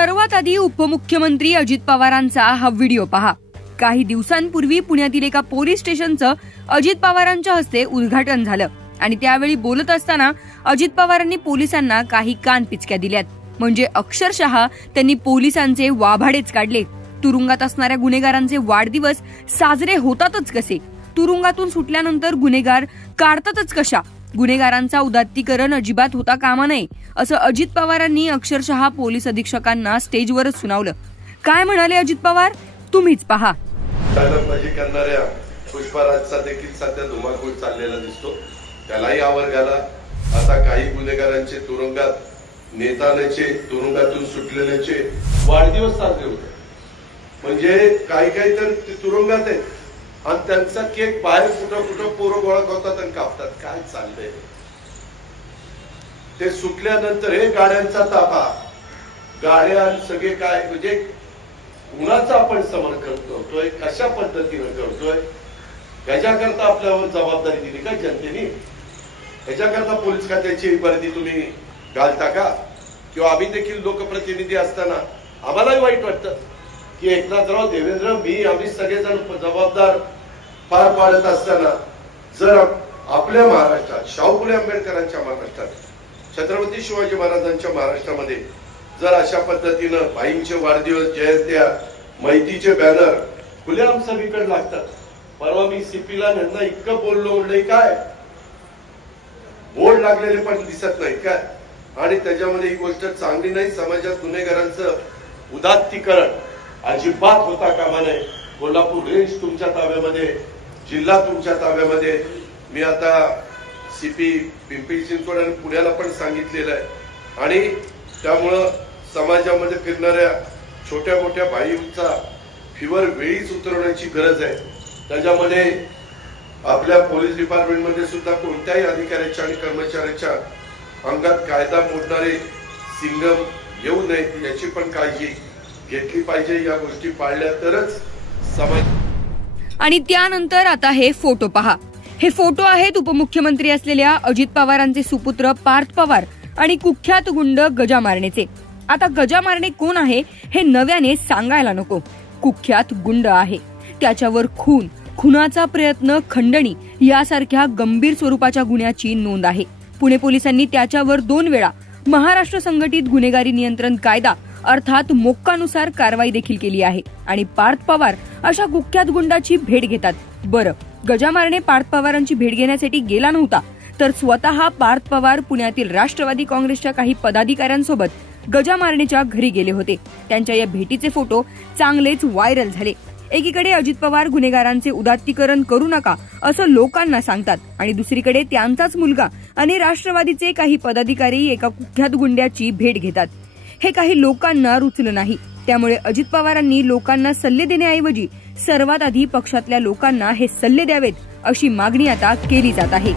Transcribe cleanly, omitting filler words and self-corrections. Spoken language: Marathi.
सर्वात आधी उपमुख्यमंत्री अजित पवारांचा हा व्हिडिओ पहा। काही दिवसांपूर्वी पुण्यातील एका पोलीस स्टेशनचं अजित पवारांच्या हस्ते उद्घाटन झालं आणि त्यावेळी बोलत असताना अजित पवारांनी पोलिसांना काही कानपिचक्या दिल्यात। म्हणजे अक्षरशः त्यांनी पोलिसांचे वाभाडेच काढले। तुरुंगात असणाऱ्या गुन्हेगारांचे वाढदिवस साजरे होतातच कसे, तुरुंगातून सुटल्यानंतर गुन्हेगार काढतातच कशा, गुन्हेगारांचा उदात्तीकरण अजिबात होता कामा नये असं अजित पवारांनी अक्षरशः पोलीस अधीक्षकांना स्टेजवरच सुनावलं। काय म्हणाले अजित पवार, तुम्हीच पहा। करणाऱ्या पुष्पराजचा देखील सध्या धुमाकूळ चाललेला दिसतो। त्यालाही आवर्गाला आता काही गुन्हेगारांचे तुरुंगात नेतानाचे, तुरुंगातून सुटलेल्याचे वाढदिवस साजरे होते। म्हणजे काही तर ते तुरुंगात आहेत आणि त्यांचा केक बाहेर कुठं पोरं गोळा करतात आणि कापतात। काय चाललंय ते? सुटल्यानंतर हे गाड्यांचा ताफा, गाड्या सगळे काय, म्हणजे कुणाचं आपण समर्थन करतोय, कशा पद्धतीनं करतोय, ह्याच्याकरता आपल्यावर जबाबदारी दिली का जनतेने? ह्याच्याकरता पोलीस खात्याची वर्दी तुम्ही घालता का? किंवा आम्ही देखील लोकप्रतिनिधी असताना आम्हालाही वाईट वाटतं की एकनाथराव, देवेंद्र, मी, आम्ही सगळेजण जबाबदार पार पाडत असताना जर आपल्या महाराष्ट्रात, शाहू फुले आंबेडकरांच्या महाराष्ट्रात, छत्रपती शिवाजी महाराजांच्या महाराष्ट्रामध्ये जर अशा पद्धतीनं भाईंचे वाढदिवस, जयंत्या, माहितीचे बॅनर खुलेआम सगळीकडे लागतात। परवा मी सीपीला त्यांना इतकं बोललो, म्हणलं काय बोर्ड लागलेले पण दिसत नाही काय? आणि त्याच्यामध्ये ही गोष्ट चांगली नाही। समाजात गुन्हेगारांचं उदात्तीकरण अजिबात होता कामा नये। कोल्हापूर रेंज तुमच्या ताब्यामध्ये, जिल्हा तुमच्या ताब्यामध्ये। मी आता सीपी पिंपरी चिंचवड आणि पुण्याला पण सांगितलेलं आहे आणि त्यामुळं समाजामध्ये फिरणाऱ्या छोट्या मोठ्या भाईंचा फिवर वेळीच उतरवण्याची गरज आहे। त्याच्यामध्ये आपल्या पोलीस डिपार्टमेंटमध्ये सुद्धा कोणत्याही अधिकाऱ्याच्या आणि कर्मचाऱ्याच्या अंगात कायदा मोडणारे सिंगम येऊ नयेत याची पण काळजी घेतली पाहिजे। या गोष्टी पाळल्या तरच समाज। आणि त्यानंतर आता हे फोटो पहा। हे फोटो आहेत उपमुख्यमंत्री असलेल्या अजित पवारांचे सुपुत्र पार्थ पवार आणि कुख्यात गुंड गजा मारणेचे। आता गजा मारणे कोण आहे हे नव्याने सांगायला नको। कुख्यात गुंड आहे, त्याच्यावर खुनाचा प्रयत्न, खंडणी यासारख्या गंभीर स्वरूपाच्या गुन्ह्याची नोंद आहे। पुणे पोलिसांनी त्याच्यावर 2 वेळा महाराष्ट्र संघटित गुन्हेगारी नियंत्रण कायदा अर्थात मोक्कानुसार कारवाई देखील केली आहे आणि पार्थ पवार अशा कुख्यात गुंडाची भेट घेतात। बरं, गजा मारणे पार्थ पवारांची भेट घेण्यासाठी गेला नव्हता, तर स्वतः पार्थ पवार पुण्यातील राष्ट्रवादी काँग्रेसच्या काही पदाधिकाऱ्यांसोबत गजा मारणेच्या घरी गेले होते। त्यांच्या या भेटीचे फोटो चांगलेच व्हायरल झाले। एकीकडे अजित पवार गुन्हेगारांचे उदात्तीकरण करू नका असं लोकांना सांगतात आणि दुसरीकडे त्यांचाच मुलगा आणि राष्ट्रवादीचे काही पदाधिकारी एका कुख्यात गुंड्याची भेट घेतात। हे काही लोकांना रुचलं नाही। त्यामुळे अजित पवारांनी लोकांना सल्ले देण्याऐवजी सर्वात आधी पक्षातल्या लोकांना हे सल्ले द्यावेत अशी मागणी आता केली जात आहे।